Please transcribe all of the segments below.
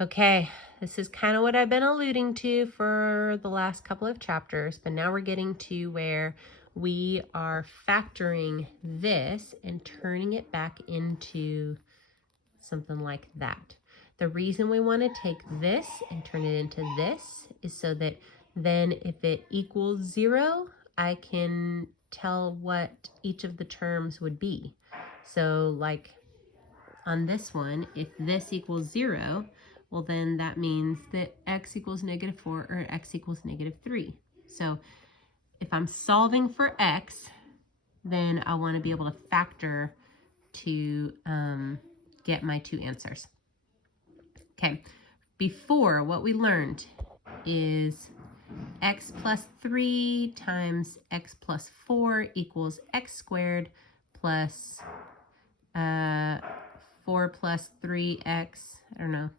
Okay, this is kind of what I've been alluding to for the last couple of chapters, but now we're getting to where we are factoring this and turning it back into something like that. The reason we want to take this and turn it into this is so that then if it equals 0, I can tell what each of the terms would be. So like on this one, if this equals 0, well then that means that x equals -4 or x equals -3. So if I'm solving for x, then I want to be able to factor to get my two answers. Okay, before what we learned is x plus 3 times x plus 4 equals x squared plus 4 plus 3x, I don't know,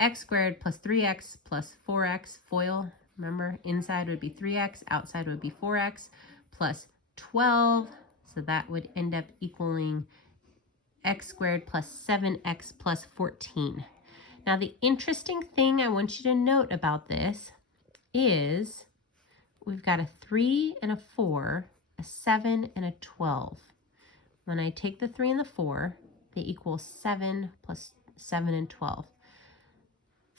x squared plus 3x plus 4x, FOIL, remember, inside would be 3x, outside would be 4x, plus 12, so that would end up equaling x squared plus 7x plus 14. Now the interesting thing I want you to note about this is we've got a 3 and a 4, a 7 and a 12. When I take the 3 and the 4, they equal 7 plus 7 and 12.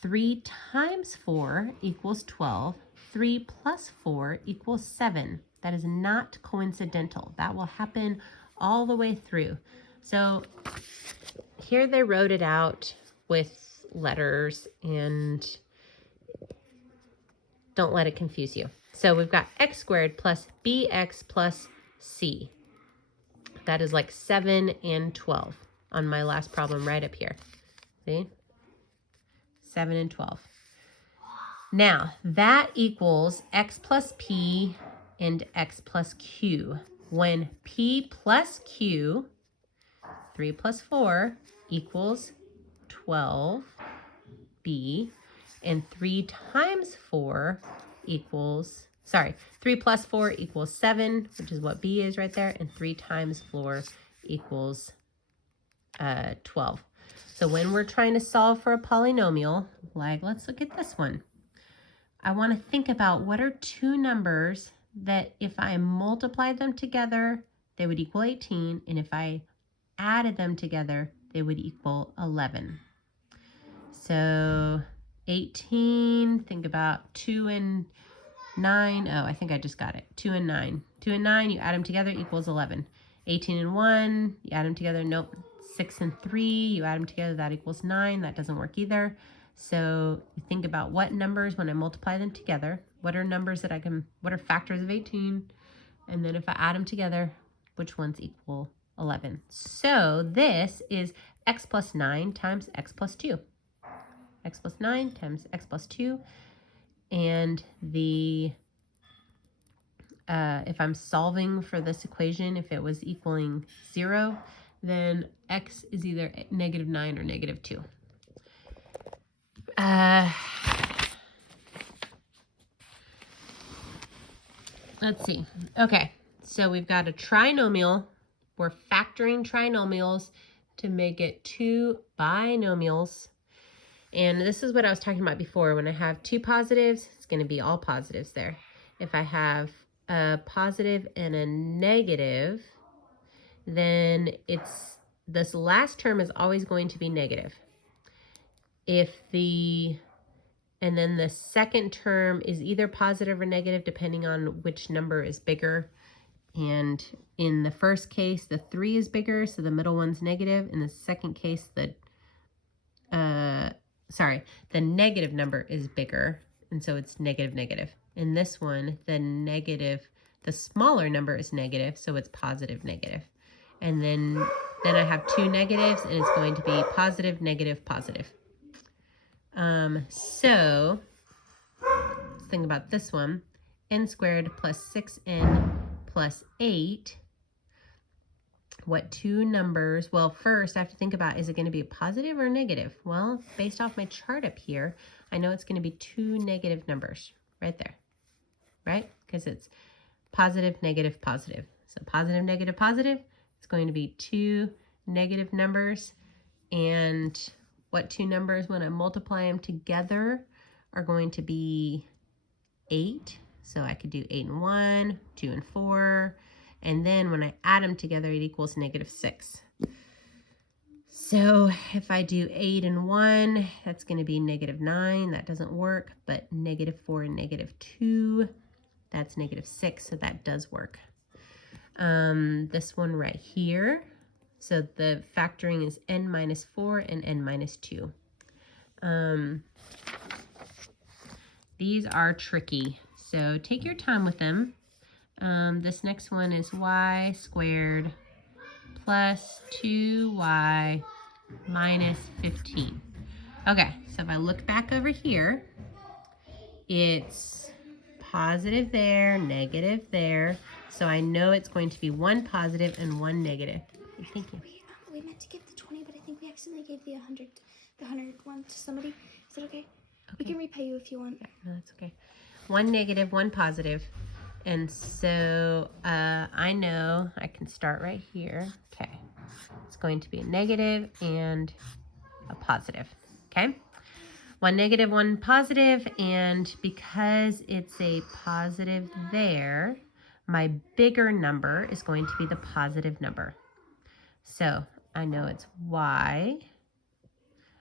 3 times 4 equals 12. 3 plus 4 equals 7. That is not coincidental. That will happen all the way through. So here they wrote it out with letters, and don't let it confuse you. So we've got x squared plus bx plus c. That is like 7 and 12 on my last problem right up here. See? 7 and 12. Now, that equals x plus p and x plus q. When p plus q, 3 plus 4, equals 12b, and 3 times 4 equals, 3 plus 4 equals 7, which is what b is right there, and 3 times 4 equals 12. So when we're trying to solve for a polynomial, like let's look at this one, I want to think about what are two numbers that if I multiplied them together, they would equal 18, and if I added them together, they would equal 11. So 18, think about 2 and 9. Oh, I think I just got it. 2 and 9. 2 and 9, you add them together, equals 11. 18 and 1, you add them together, nope. 6 and 3, you add them together, that equals 9. That doesn't work either. So you think about what numbers, when I multiply them together, what are numbers that what are factors of 18? And then if I add them together, which ones equal 11? So this is x plus 9 times x plus 2. X plus 9 times x plus 2. And the if I'm solving for this equation, if it was equaling 0, then x is either -9 or -2. Let's see. Okay, so we've got a trinomial. We're factoring trinomials to make it two binomials. And this is what I was talking about before. When I have two positives, it's going to be all positives there. If I have a positive and a negative, then this last term is always going to be negative. And then the second term is either positive or negative depending on which number is bigger. And in the first case, the 3 is bigger, so the middle one's negative. In the second case, the negative number is bigger, and so it's negative. In this one, the smaller number is negative, so it's positive. And then I have two negatives, and it's going to be positive, negative, positive. So let's think about this one. N squared plus 6n plus 8. What two numbers? Well, first I have to think about, is it going to be a positive or negative? Well, based off my chart up here, I know it's going to be two negative numbers right there, right? Because it's positive, negative, positive. So positive, negative, positive. It's going to be two negative numbers. And what two numbers when I multiply them together are going to be 8. So I could do 8 and 1, 2 and 4. And then when I add them together, it equals -6. So if I do 8 and 1, that's going to be -9. That doesn't work. But -4 and -2, that's -6. So that does work. This one right here. So the factoring is n minus 4 and n minus 2. These are tricky, so take your time with them. This next one is y squared plus 2y minus 15. Okay, so if I look back over here, it's positive there, negative there. So I know it's going to be one positive and one negative. Thank you. We meant to give the 20, but I think we accidentally gave the 100 one to somebody. Is it okay? We can repay you if you want. No, that's okay. One negative, one positive. And so I know I can start right here. Okay. It's going to be a negative and a positive. Okay. One negative, one positive. And because it's a positive there, my bigger number is going to be the positive number. So I know it's y.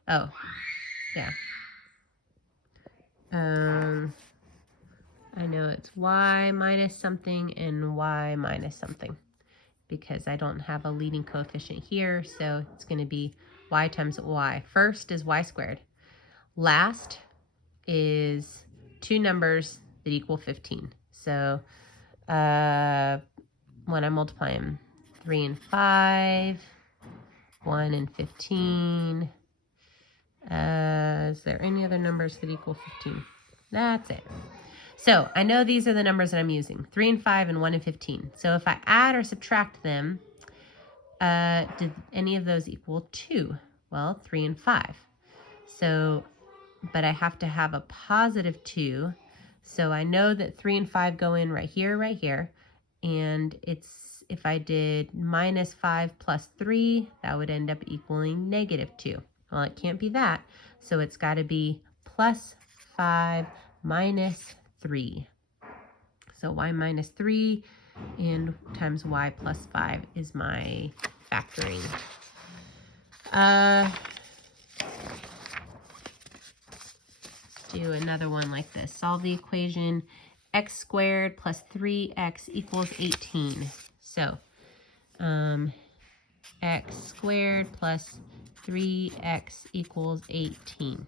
Oh, yeah. I know it's y minus something and y minus something because I don't have a leading coefficient here, so it's going to be y times y. First is y squared. Last is two numbers that equal 15. So when I multiply them, 3 and 5, 1 and 15. Is there any other numbers that equal 15? That's it. So I know these are the numbers that I'm using, 3 and 5 and 1 and 15. So if I add or subtract them, did any of those equal 2? Well, 3 and 5. So, but I have to have a positive 2. So I know that 3 and 5 go in right here. And it's, if I did minus 5 plus 3, that would end up equaling -2. Well, it can't be that. So it's got to be plus 5 minus 3. So y minus 3 and times y plus 5 is my factoring. Let's do another one like this. Solve the equation x squared plus 3x equals 18. So x squared plus 3x equals 18.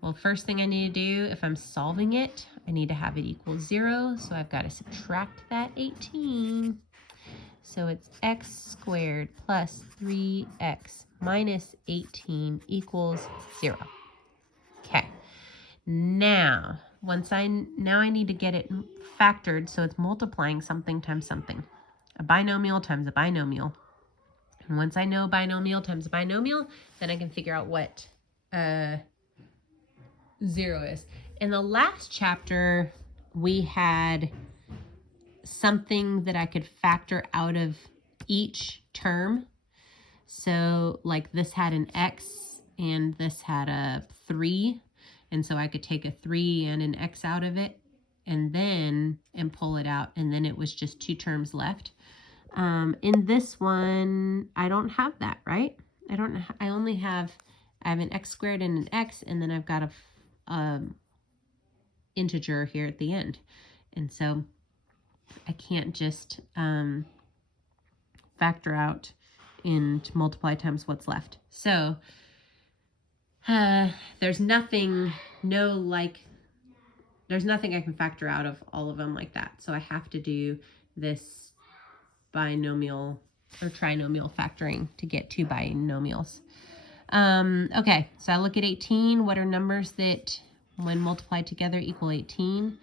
Well, first thing I need to do, if I'm solving it, I need to have it equal 0. So I've got to subtract that 18. So it's x squared plus 3x minus 18 equals 0. Okay. Now I need to get it factored so it's multiplying something times something. A binomial times a binomial. And once I know binomial times a binomial, then I can figure out what 0 is. In the last chapter, we had something that I could factor out of each term. So like this had an x and this had a 3. And so I could take a 3 and an x out of it and pull it out. And then it was just two terms left. In this one, I don't have that, right? I have an x squared and an x, and then I've got a integer here at the end. And so I can't just factor out and multiply times what's left. So there's nothing I can factor out of all of them like that. So I have to do this binomial or trinomial factoring to get two binomials. Okay, so I look at 18. What are numbers that when multiplied together equal 18?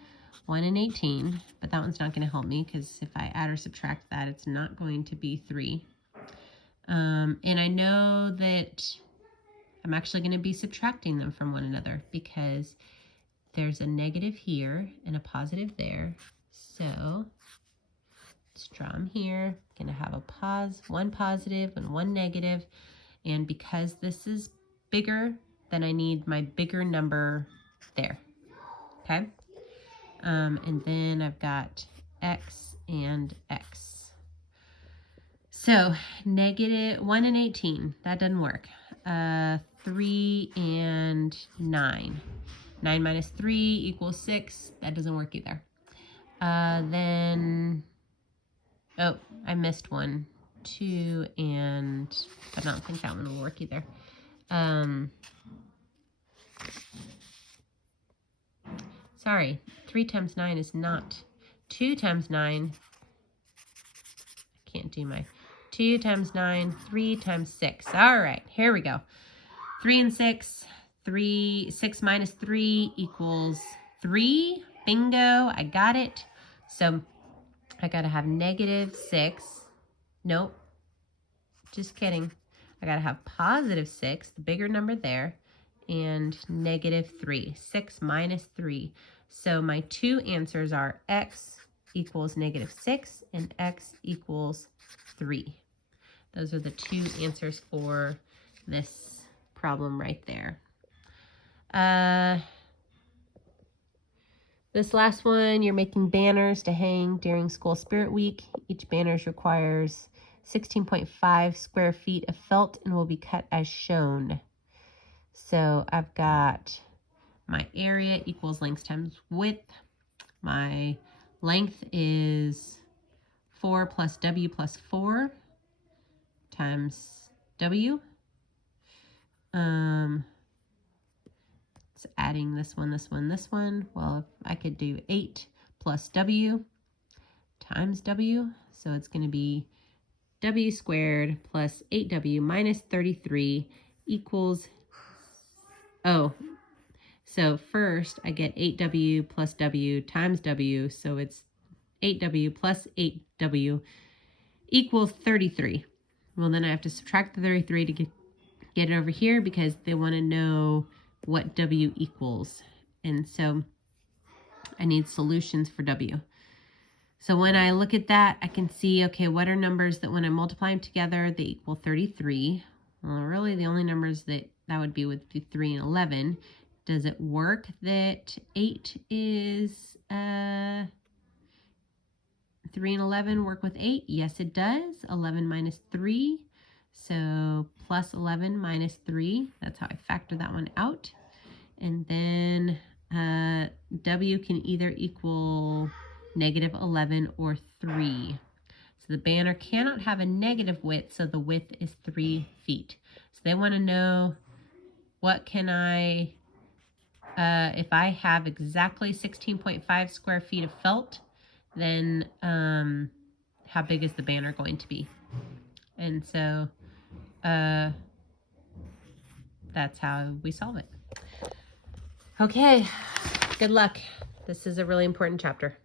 1 and 18, but that one's not going to help me because if I add or subtract that, it's not going to be 3. And I know that I'm actually going to be subtracting them from one another because there's a negative here and a positive there. So let's draw them here. I'm going to have one positive and one negative. And because this is bigger, then I need my bigger number there. Okay? And then I've got x and x. So negative 1 and 18, that doesn't work. 3 and 9. 9 minus 3 equals 6. That doesn't work either. Then, oh, I missed one. 2 and, but I don't think that one will work either. Sorry, 3 times 9 is not. 2 times 9, I can't do my 2 times 9, 3 times 6. All right, here we go. 3 and 6, 6 minus 3 equals 3. Bingo, I got it. So I got to have negative 6. Nope, just kidding. I got to have positive 6, the bigger number there, and negative 3. 6 minus 3. So my two answers are x equals negative 6 and x equals 3. Those are the two answers for this problem right there. This last one, you're making banners to hang during School Spirit Week. Each banner requires 16.5 square feet of felt and will be cut as shown. So I've got my area equals length times width. My length is 4 plus W plus 4 times W. It's adding this one, this one, this one. Well, I could do 8 plus W times W. So it's going to be W squared plus 8W minus 33 equals, oh, so first I get 8W plus W times W. So it's 8W plus 8W equals 33. Well, then I have to subtract the 33 to get it over here because they want to know what W equals. And so I need solutions for W. So when I look at that, I can see, okay, what are numbers that when I multiply them together, they equal 33? Well, really the only numbers that would be would be 3 and 11. Does it work that 8 is 3 and 11 work with 8? Yes, it does. 11 minus 3. So plus 11 minus 3. That's how I factor that one out. And then W can either equal negative 11 or 3. So the banner cannot have a negative width, so the width is 3 feet. So they want to know what can I, if I have exactly 16.5 square feet of felt, then how big is the banner going to be? And so that's how we solve it. Okay, good luck. This is a really important chapter.